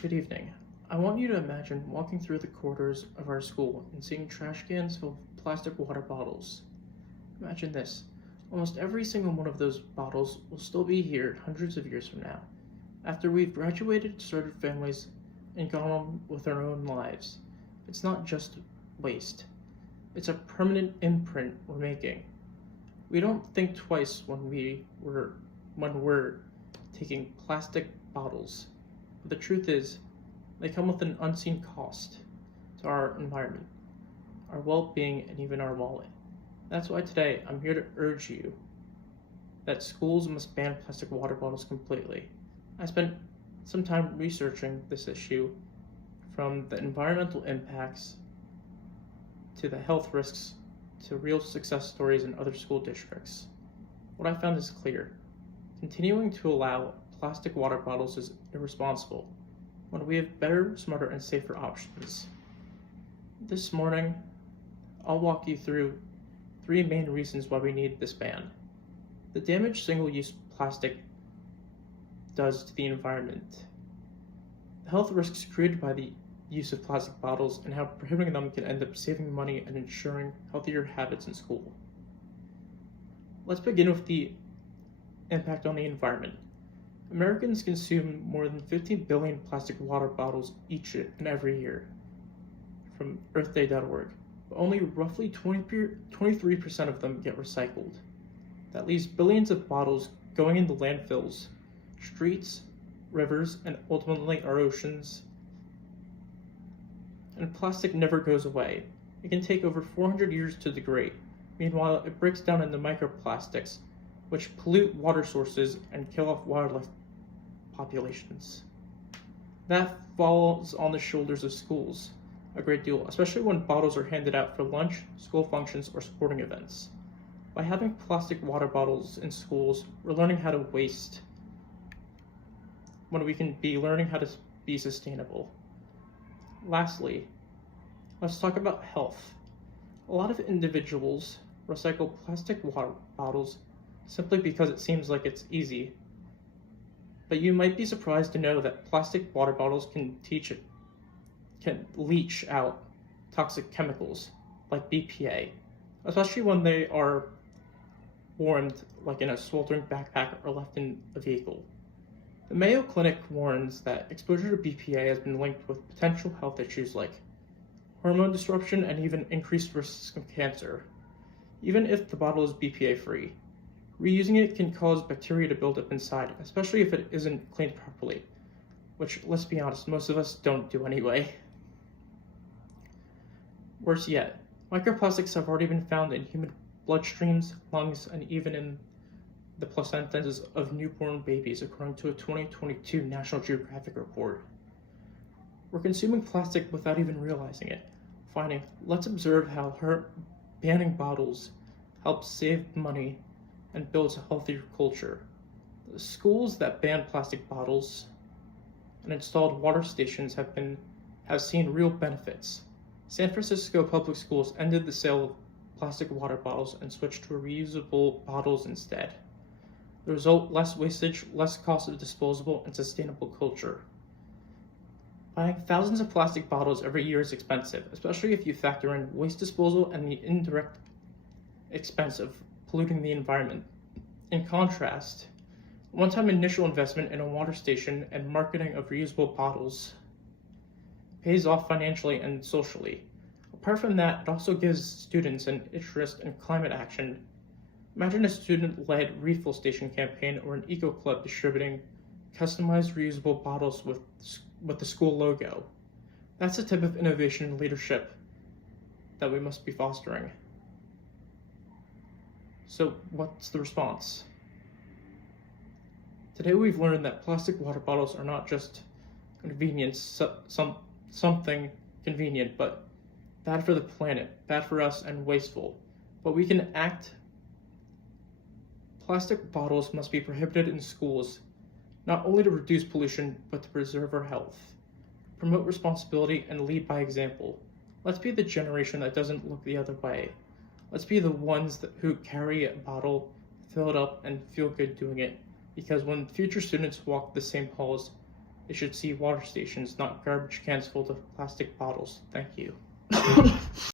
Good evening. I want you to imagine walking through the corridors of our school and seeing trash cans filled with plastic water bottles. Imagine this. Almost every single one of those bottles will still be here hundreds of years from now, after we've graduated, started families, and gone on with our own lives. It's not just waste. It's a permanent imprint we're making. We don't think twice when we're taking plastic bottles. But the truth is, they come with an unseen cost to our environment, our well-being, and even our wallet. That's why today I'm here to urge you that schools must ban plastic water bottles completely. I spent some time researching this issue, from the environmental impacts to the health risks to real success stories in other school districts. What I found is clear. Continuing to allow plastic water bottles is irresponsible when we have better, smarter, and safer options. This morning, I'll walk you through three main reasons why we need this ban. The damage single-use plastic does to the environment, the health risks created by the use of plastic bottles, and how prohibiting them can end up saving money and ensuring healthier habits in school. Let's begin with the impact on the environment. Americans consume more than 50 billion plastic water bottles each and every year, from earthday.org, but only roughly 23% of them get recycled. That leaves billions of bottles going into landfills, streets, rivers, and ultimately our oceans. And plastic never goes away. It can take over 400 years to degrade. Meanwhile, it breaks down into microplastics, which pollute water sources and kill off wildlife populations. That falls on the shoulders of schools a great deal, especially when bottles are handed out for lunch, school functions, or sporting events. By having plastic water bottles in schools, we're learning how to waste when we can be learning how to be sustainable. Lastly, let's talk about health. A lot of individuals recycle plastic water bottles simply because it seems like it's easy. But you might be surprised to know that plastic water bottles can leach out toxic chemicals like BPA, especially when they are warmed, like in a sweltering backpack or left in a vehicle. The Mayo Clinic warns that exposure to BPA has been linked with potential health issues like hormone disruption and even increased risks of cancer. Even if the bottle is BPA free, reusing it can cause bacteria to build up inside, especially if it isn't cleaned properly, which, let's be honest, most of us don't do anyway. Worse yet, microplastics have already been found in human bloodstreams, lungs, and even in the placentas of newborn babies, according to a 2022 National Geographic report. We're consuming plastic without even realizing it. Finally, let's observe how banning bottles helps save money and builds a healthier culture. The schools that ban plastic bottles and installed water stations have seen real benefits. San Francisco Public Schools ended the sale of plastic water bottles and switched to reusable bottles instead. The result: less wastage, less cost of disposable, and sustainable culture. Buying thousands of plastic bottles every year is expensive, especially if you factor in waste disposal and the indirect expense of polluting the environment. In contrast, one-time initial investment in a water station and marketing of reusable bottles pays off financially and socially. Apart from that, it also gives students an interest in climate action. Imagine a student-led refill station campaign or an eco club distributing customized reusable bottles with the school logo. That's the type of innovation and leadership that we must be fostering. So what's the response? Today we've learned that plastic water bottles are not just convenience, something convenient, but bad for the planet, bad for us, and wasteful. But we can act. Plastic bottles must be prohibited in schools, not only to reduce pollution, but to preserve our health. Promote responsibility and lead by example. Let's be the generation that doesn't look the other way. Let's be the ones who carry a bottle, fill it up, and feel good doing it. Because when future students walk the same halls, They should see water stations, not garbage cans full of plastic bottles. Thank you.